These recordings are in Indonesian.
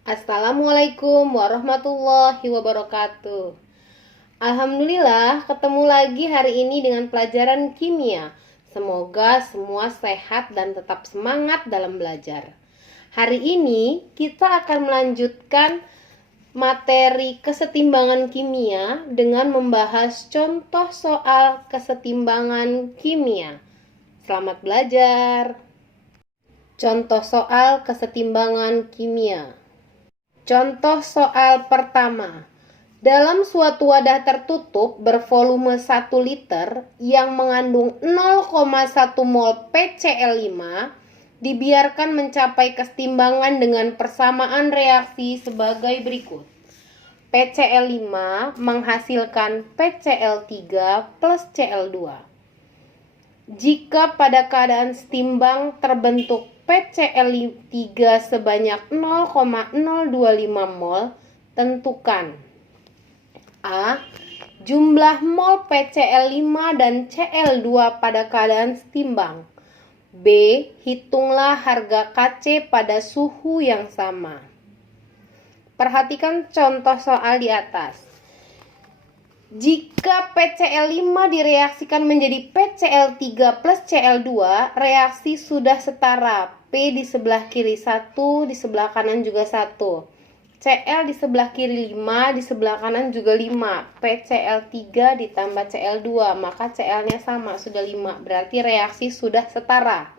Assalamualaikum warahmatullahi wabarakatuh. Alhamdulillah ketemu lagi hari ini dengan pelajaran kimia. Semoga semua sehat dan tetap semangat dalam belajar. Hari ini kita akan melanjutkan materi kesetimbangan kimia dengan membahas contoh soal kesetimbangan kimia. Selamat belajar. Contoh soal kesetimbangan kimia. Contoh soal pertama. Dalam suatu wadah tertutup bervolume 1 liter yang mengandung 0,1 mol PCl5 dibiarkan mencapai kesetimbangan dengan persamaan reaksi sebagai berikut. PCl5 menghasilkan PCl3 plus Cl2. Jika pada keadaan setimbang terbentuk PCl3 sebanyak 0,025 mol, tentukan A. Jumlah mol PCl5 dan Cl2 pada keadaan setimbang. B. Hitunglah harga Kc pada suhu yang sama. Perhatikan contoh soal di atas. Jika PCl5 direaksikan menjadi PCl3 plus Cl2, reaksi sudah setara. P di sebelah kiri 1, di sebelah kanan juga 1. Cl di sebelah kiri 5, di sebelah kanan juga 5. PCl3 ditambah Cl2, maka Cl-nya sama, sudah 5. Berarti reaksi sudah setara.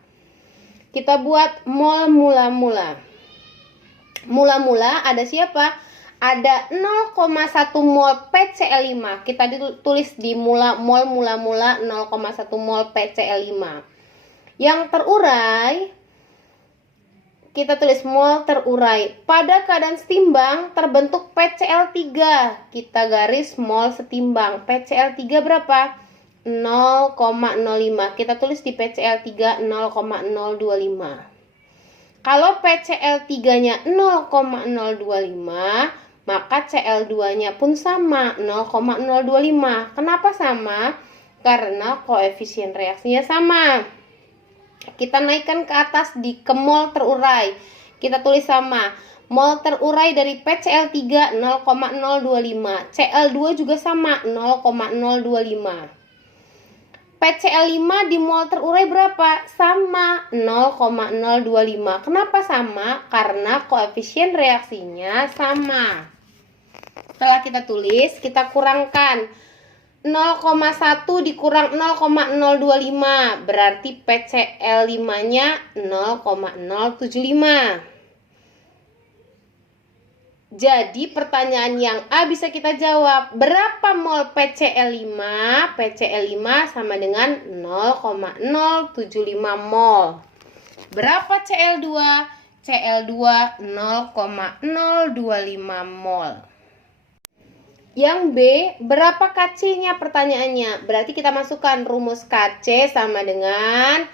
Kita buat mol mula-mula. Mula-mula ada siapa? Ada 0,1 mol PCl5. Kita tulis di mol mula-mula 0,1 mol PCl5. Yang terurai, kita tulis mol terurai. Pada keadaan setimbang terbentuk PCl3. Kita garis mol setimbang. PCl3 berapa? 0,05. Kita tulis di PCl3 0,025. Kalau PCl3-nya 0,025, maka Cl2-nya pun sama, 0,025. Kenapa sama? Karena koefisien reaksinya sama. Kita naikkan ke atas ke mol terurai. Kita tulis sama. Mol terurai dari PCl3 0,025. Cl2 juga sama, 0,025. PCl5 di mol terurai berapa? Sama, 0,025. Kenapa sama? Karena koefisien reaksinya sama. Setelah kita tulis, kita kurangkan. 0,1 dikurang 0,025. Berarti PCl5-nya 0,075. Jadi pertanyaan yang A bisa kita jawab. Berapa mol PCl5? PCl5 sama dengan 0,075 mol. Berapa Cl2? Cl2 0,025 mol. Yang B, berapa Kc-nya pertanyaannya? Berarti kita masukkan rumus Kc sama dengan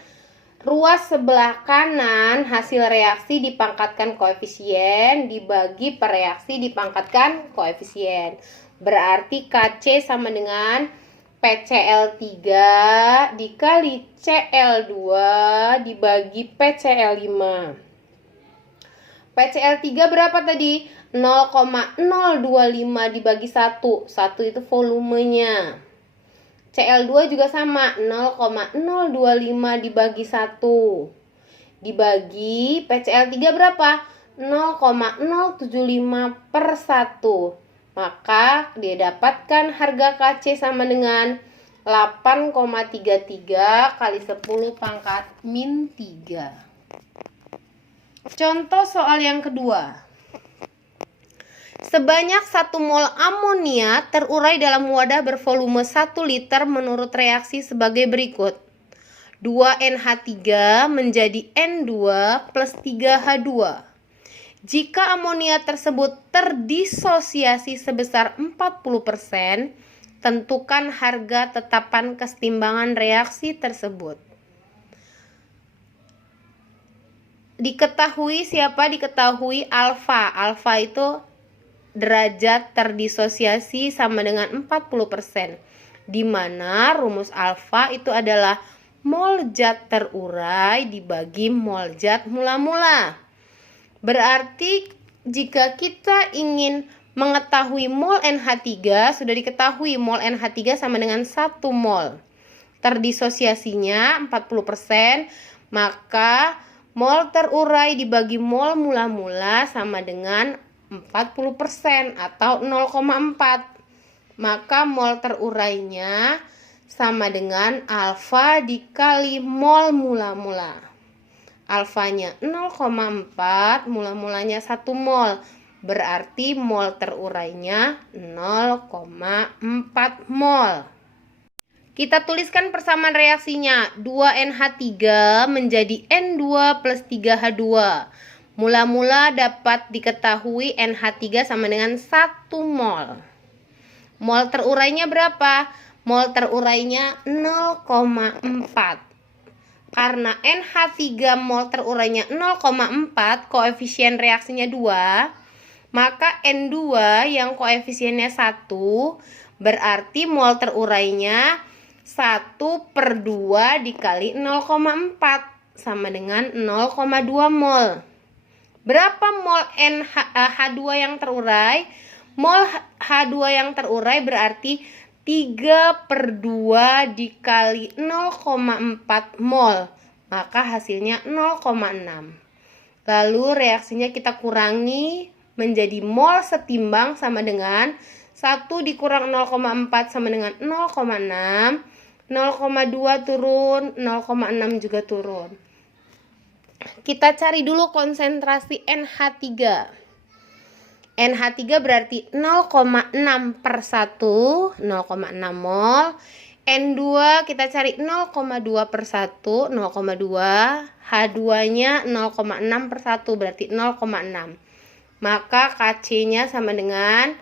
ruas sebelah kanan hasil reaksi dipangkatkan koefisien dibagi per reaksi dipangkatkan koefisien. Berarti Kc sama dengan PCl3 dikali Cl2 dibagi PCl5. PCl3 berapa tadi? 0,025 dibagi 1. 1 itu volumenya. Cl2 juga sama, 0,025 dibagi 1. Dibagi PCl3 berapa? 0,075 per 1. Maka dia dapatkan harga Kc sama dengan 8,33 kali 10 pangkat min 3. Contoh soal yang kedua. Sebanyak 1 mol amonia terurai dalam wadah bervolume 1 liter menurut reaksi sebagai berikut. 2NH3 menjadi N2 plus 3H2. Jika amonia tersebut terdisosiasi sebesar 40%, tentukan harga tetapan kesetimbangan reaksi tersebut. Diketahui siapa? Diketahui alfa. Alfa itu derajat terdisosiasi sama dengan 40%. Di mana rumus alfa itu adalah mol zat terurai dibagi mol zat mula-mula. Berarti jika kita ingin mengetahui mol NH3, sudah diketahui mol NH3 sama dengan 1 mol. Terdisosiasinya 40%, maka mol terurai dibagi mol mula-mula sama dengan 40% atau 0,4. Maka mol terurainya sama dengan alfa dikali mol mula-mula. Alfanya 0,4, mula-mulanya 1 mol. Berarti mol terurainya 0,4 mol. Kita tuliskan persamaan reaksinya. 2NH3 menjadi N2 plus 3H2. Mula-mula dapat diketahui NH3 sama dengan 1 mol. Mol terurainya berapa? Mol terurainya 0,4. Karena NH3 mol terurainya 0,4, koefisien reaksinya 2, maka N2 yang koefisiennya 1, berarti mol terurainya 1/2 dikali 0,4 sama dengan 0,2 mol. Berapa mol H2 yang terurai? Mol H2 yang terurai berarti 3/2 dikali 0,4 mol, maka hasilnya 0,6. Lalu reaksinya kita kurangi menjadi mol setimbang sama dengan 1 dikurang 0,4 sama dengan 0,6, 0,2 turun, 0,6 juga turun. Kita cari dulu konsentrasi NH3. NH3 berarti 0,6/1, 0,6 mol. N2 kita cari 0,2/1, 0,2. H2-nya 0,6/1 berarti 0,6. Maka KC-nya sama dengan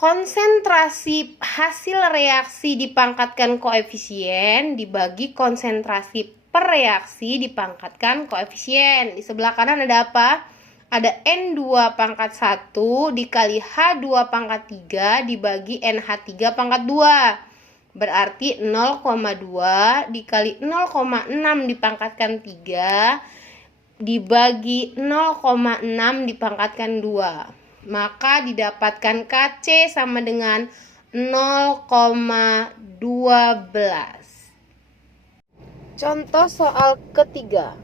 konsentrasi hasil reaksi dipangkatkan koefisien dibagi konsentrasi per reaksi dipangkatkan koefisien. Di sebelah kanan ada apa? Ada N2 pangkat 1 dikali H2 pangkat 3 dibagi NH3 pangkat 2. Berarti 0,2 dikali 0,6 dipangkatkan 3 dibagi 0,6 dipangkatkan 2. Maka didapatkan KC sama dengan 0,12. Contoh soal ketiga.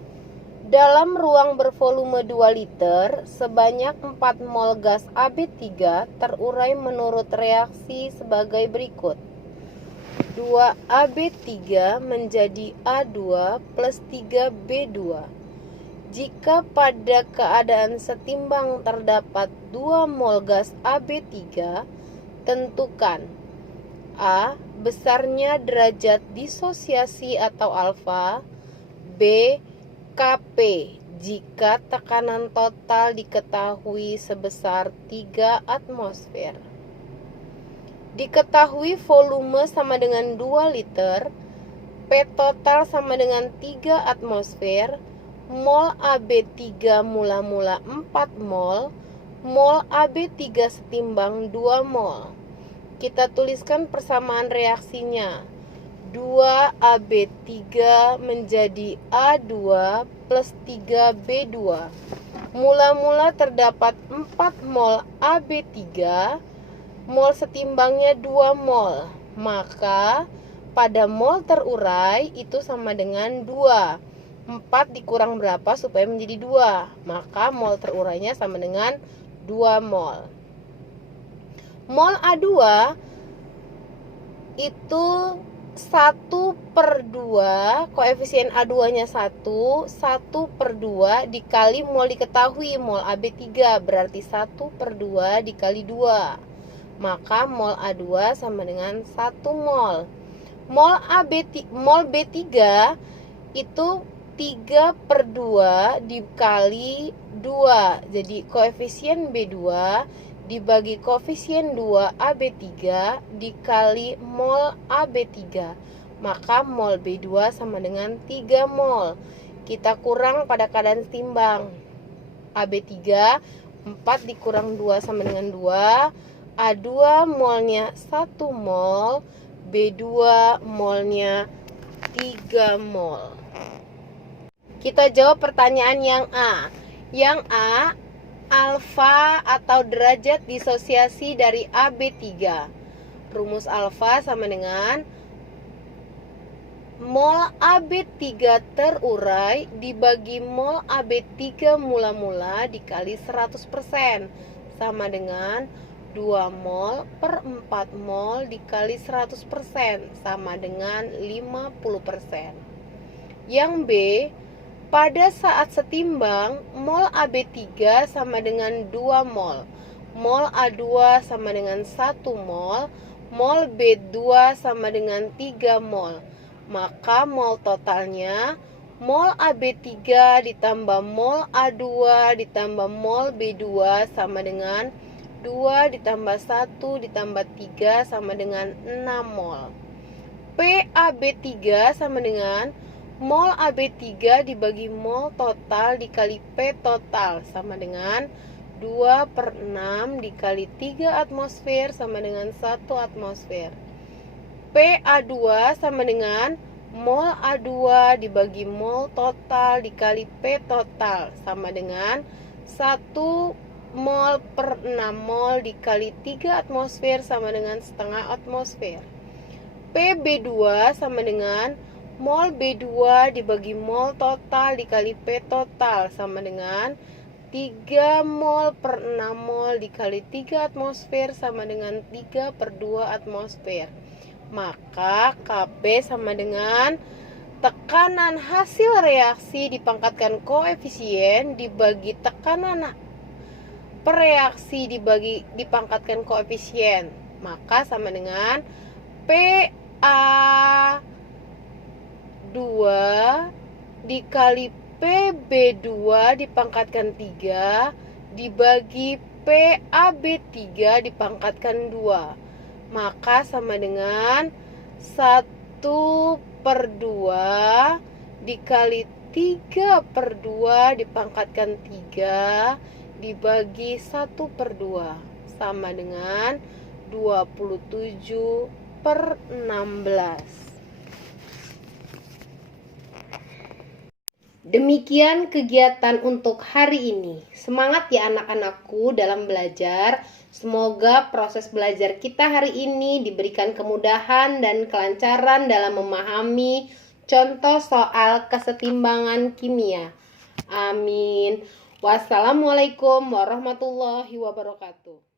Dalam ruang bervolume 2 liter, sebanyak 4 mol gas AB3 terurai menurut reaksi sebagai berikut. 2AB3 menjadi A2 plus 3B2. Jika pada keadaan setimbang terdapat 2 mol gas AB3, tentukan A. Besarnya derajat disosiasi atau alfa. B. Kp jika tekanan total diketahui sebesar 3 atmosfer. Diketahui volume sama dengan 2 liter, P total sama dengan 3 atmosfer, mol AB3 mula-mula 4 mol, mol AB3 setimbang 2 mol. Kita tuliskan persamaan reaksinya. 2AB3 menjadi A2 plus 3B2. Mula-mula terdapat 4 mol AB3, mol setimbangnya 2 mol. Maka pada mol terurai itu sama dengan 2. 4 dikurang berapa supaya menjadi 2? Maka mol terurainya sama dengan 2 mol. Mol A2 itu 1/2, koefisien A2 nya 1, 1/2 dikali mol diketahui, mol AB3 berarti 1/2 dikali 2. Maka mol A2 sama dengan 1 mol. Mol B3 itu 3/2 dikali 2. Jadi koefisien B2 dibagi koefisien 2 AB3 dikali mol AB3. Maka mol B2 sama dengan 3 mol. Kita kurang pada keadaan setimbang. AB3 4 dikurang 2 sama dengan 2. A2 molnya 1 mol, B2 molnya 3 mol. Kita jawab pertanyaan yang A. Yang A, alfa atau derajat disosiasi dari AB3. Rumus alfa sama dengan mol AB3 terurai dibagi mol AB3 mula-mula dikali 100% sama dengan 2 mol per 4 mol dikali 100% sama dengan 50%. Yang B, pada saat setimbang, mol AB3 sama dengan 2 mol, mol A2 sama dengan 1 mol, mol B2 sama dengan 3 mol. Maka mol totalnya, mol AB3 ditambah mol A2 ditambah mol B2 sama dengan 2 ditambah 1 ditambah 3 sama dengan 6 mol. PAB3 sama dengan mol AB3 dibagi mol total dikali P total sama dengan 2 per 6 dikali 3 atmosfer sama dengan 1 atmosfer. PA2 sama dengan mol A2 dibagi mol total dikali P total sama dengan 1 mol per 6 mol dikali 3 atmosfer sama dengan setengah atmosfer. PB2 sama dengan mol B2 dibagi mol total dikali P total sama dengan 3 mol per 6 mol dikali 3 atmosfer sama dengan 3 per 2 atmosfer. Maka Kp sama dengan tekanan hasil reaksi dipangkatkan koefisien dibagi tekanan per reaksi dipangkatkan koefisien. Maka sama dengan PA 2 dikali PB2 dipangkatkan 3 dibagi PAB3 dipangkatkan 2. Maka sama dengan 1 per 2 dikali 3 per 2 dipangkatkan 3 dibagi 1 per 2 sama dengan 27 per 16. Demikian kegiatan untuk hari ini. Semangat ya anak-anakku dalam belajar. Semoga proses belajar kita hari ini diberikan kemudahan dan kelancaran dalam memahami contoh soal kesetimbangan kimia. Amin. Wassalamualaikum warahmatullahi wabarakatuh.